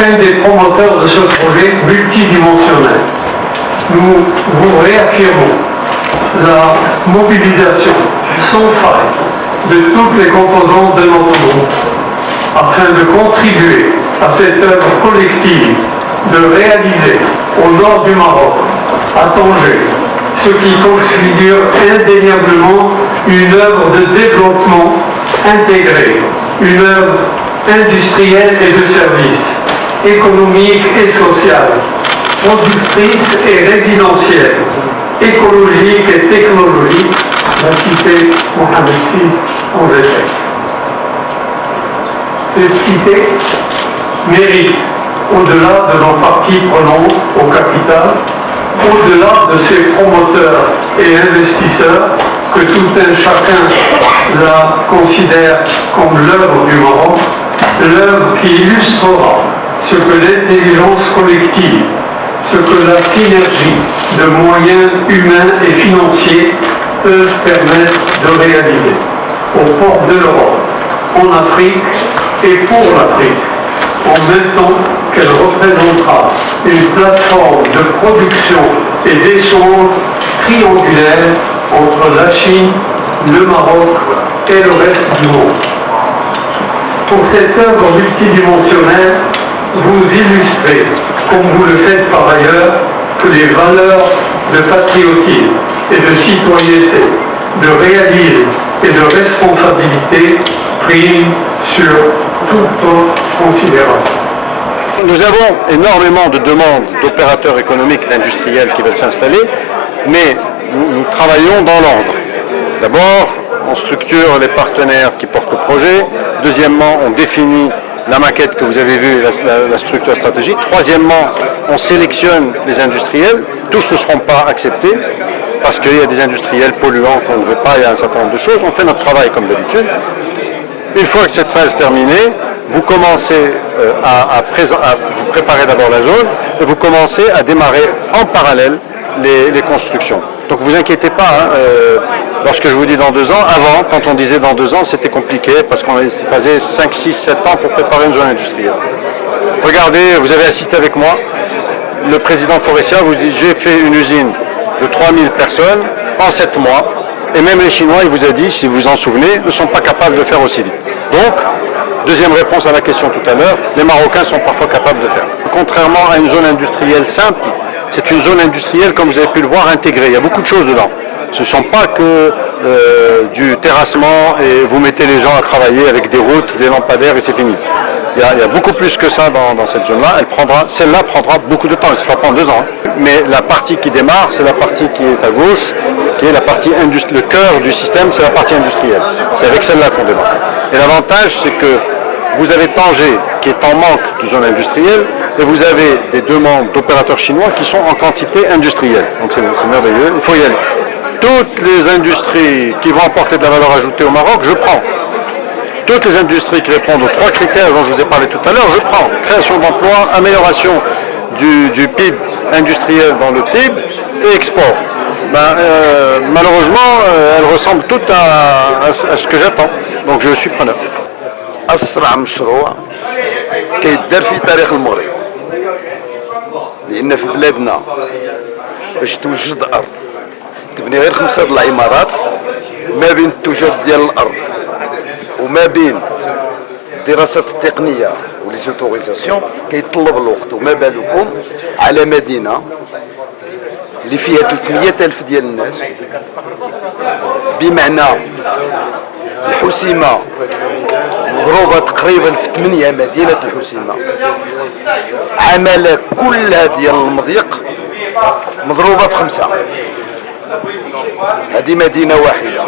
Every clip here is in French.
qu'un des promoteurs de ce projet multidimensionnel. Nous vous réaffirmons la mobilisation sans faille de toutes les composantes de notre groupe afin de contribuer à cette œuvre collective de réaliser au nord du Maroc, à Tanger, ce qui configure indéniablement une œuvre de développement intégrée, une œuvre industrielle et de service, économique et sociale, productrice et résidentielle, écologique et technologique, la cité Mohamed VI en répète. Cette cité mérite, au-delà de nos parties prenantes au capital, au-delà de ses promoteurs et investisseurs, que tout un chacun la considère comme l'œuvre du Maroc, l'œuvre qui illustrera ce que l'intelligence collective, ce que la synergie de moyens humains et financiers peuvent permettre de réaliser aux portes de l'Europe, en Afrique et pour l'Afrique, en même temps qu'elle représentera une plateforme de production et d'échange triangulaire entre la Chine, le Maroc et le reste du monde. Pour cette œuvre multidimensionnelle, vous illustrez, comme vous le faites par ailleurs, que les valeurs de patriotisme et de citoyenneté, de réalisme et de responsabilité priment sur toute autre considération. Nous avons énormément de demandes d'opérateurs économiques et industriels qui veulent s'installer, mais nous travaillons dans l'ordre. D'abord, on structure les partenaires qui portent le projet. Deuxièmement, on définit la maquette que vous avez vue, la structure stratégique. Troisièmement, on sélectionne les industriels. Tous ne seront pas acceptés parce qu'il y a des industriels polluants qu'on ne veut pas, il y a un certain nombre de choses. On fait notre travail comme d'habitude. Une fois que cette phase est terminée, vous commencez à vous préparer d'abord la zone et vous commencez à démarrer en parallèle les constructions. Donc vous inquiétez pas, lorsque je vous dis dans 2 ans, avant, quand on disait dans 2 ans, c'était compliqué parce qu'on faisait 5, 6, 7 ans pour préparer une zone industrielle. Regardez, vous avez assisté avec moi, le président de Forestia vous dit, j'ai fait une usine de 3000 personnes en 7 mois, et même les Chinois, il vous a dit, si vous vous en souvenez, ne sont pas capables de faire aussi vite. Donc, deuxième réponse à la question tout à l'heure, les Marocains sont parfois capables de faire. Contrairement à une zone industrielle simple, c'est une zone industrielle, comme vous avez pu le voir, intégrée. Il y a beaucoup de choses dedans. Ce ne sont pas que du terrassement et vous mettez les gens à travailler avec des routes, des lampadaires et c'est fini. Il y a beaucoup plus que ça dans cette zone-là. Celle-là prendra beaucoup de temps, elle ne se fera pas en 2 ans. Mais la partie qui démarre, c'est la partie qui est à gauche, qui est la partie le cœur du système, c'est la partie industrielle. C'est avec celle-là qu'on démarre. Et l'avantage, c'est que vous avez Tanger qui est en manque de zone industrielle et vous avez des demandes d'opérateurs chinois qui sont en quantité industrielle. Donc c'est merveilleux, il faut y aller. Toutes les industries qui vont apporter de la valeur ajoutée au Maroc, je prends. Toutes les industries qui répondent aux 3 critères dont je vous ai parlé tout à l'heure, je prends. Création d'emplois, amélioration du PIB industriel dans le PIB et export. Malheureusement, elles ressemblent toutes à ce que j'attends. Donc je suis preneur. أسرع مشروع كيدار في تاريخ المغرب لأن في بلادنا باش توجد أرض تبني غير 5 العمارات ما بين التجار ديال الأرض وما بين الدراسات التقنية وليزوتوريزاسيون كيطلب الوقت وما بالكم على مدينة اللي فيها 300 ألف ديال الناس بمعنى الحسيمة مضروبة تقريبا في 8 مدينة الحسيمة عمالة كلها ديال المضيق مضروبة في 5 هذه مدينة واحدة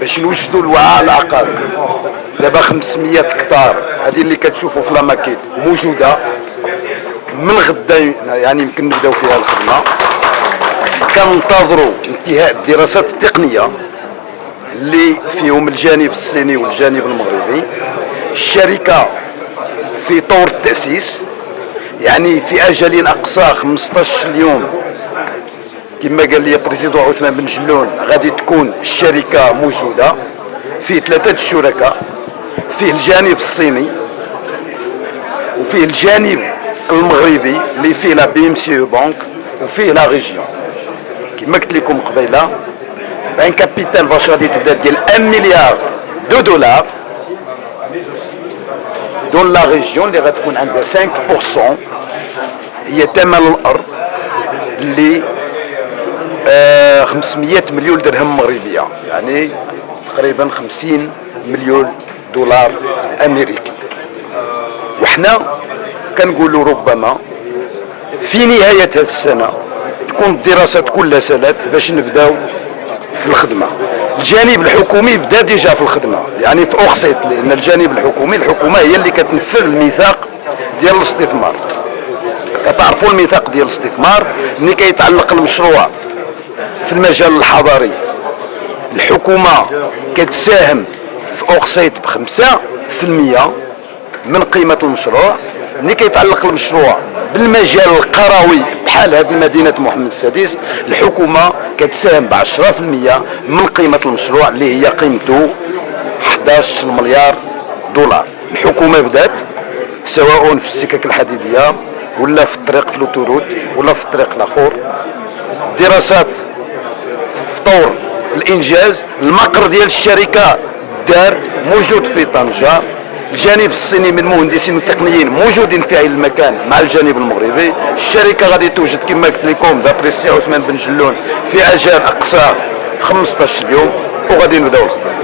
باش نوجدوا الوعاء العقاري دابا 500 هكتار هذه اللي كتشوفوا في لاماكيت موجودة من غدا يعني يمكن نبداو فيها الخدمة كننتظروا انتهاء الدراسات التقنية اللي فيهم الجانب الصيني والجانب المغربي. الشركة في طور التأسيس يعني في أجل أقصى 15 يوم كما قال لي بريزيدون عثمان بن جلون غادي تكون الشركة موجودة. فيه 3 شركاء، فيه الجانب الصيني وفيه الجانب المغربي اللي فيه لا بي ام سي بانك وفيه لا ريجيون. كما قلت لكم قبيله ان كابيتال باش غادي تبدا ديال 1 مليار دو دولار دون لا ريجيون اللي غتكون عندها 5% هي ثمن الارض اللي 500 مليون درهم مغربيه، يعني تقريبا 50 مليون دولار امريكي. وحنا كنقولوا ربما في نهايه هذه السنه تكون الدراسات كلها سالات باش نبداو في الخدمه. الجانب الحكومي بدا ديجا في الخدمه، يعني في اوخسيت، لان الجانب الحكومي الحكومه هي اللي كتنفذ الميثاق ديال الاستثمار. كتعرفوا الميثاق ديال الاستثمار ملي كيتعلق المشروع في المجال الحضري، الحكومه كتساهم في اوخسيت ب5% من قيمه المشروع. ملي كيتعلق المشروع بالمجال القروي بحال هذه مدينه محمد السادس، الحكومه كتساهم ب10% من قيمه المشروع اللي هي قيمته 11 مليار دولار. الحكومه بدات سواء في السكك الحديديه ولا في الطريق في لوتوروت ولا في الطريق الاخر. دراسات في طور الانجاز، المقر ديال الشركه دار موجود في طنجه، الجانب الصيني من المهندسين والتقنيين موجودين في هذا المكان مع الجانب المغربي. الشركه غادي توجد كما قلت لكم دابري السي عثمان بن جلون في اجال اقصى 15 يوم وغادي نبداو الخدمه.